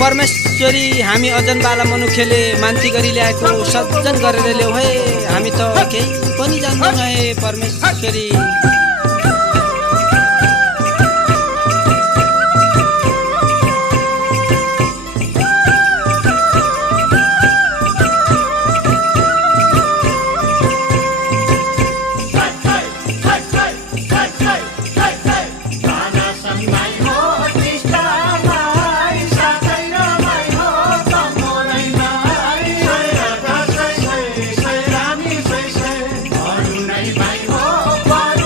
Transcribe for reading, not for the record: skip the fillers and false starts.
परमेश्वरी हामी अजन बाला मनुष्यले मान्ति गरी ल्याएको सज्जन गरेर ल्याऊ है हामी त केही पनि जान्दैनौँ है परमेश्वरी।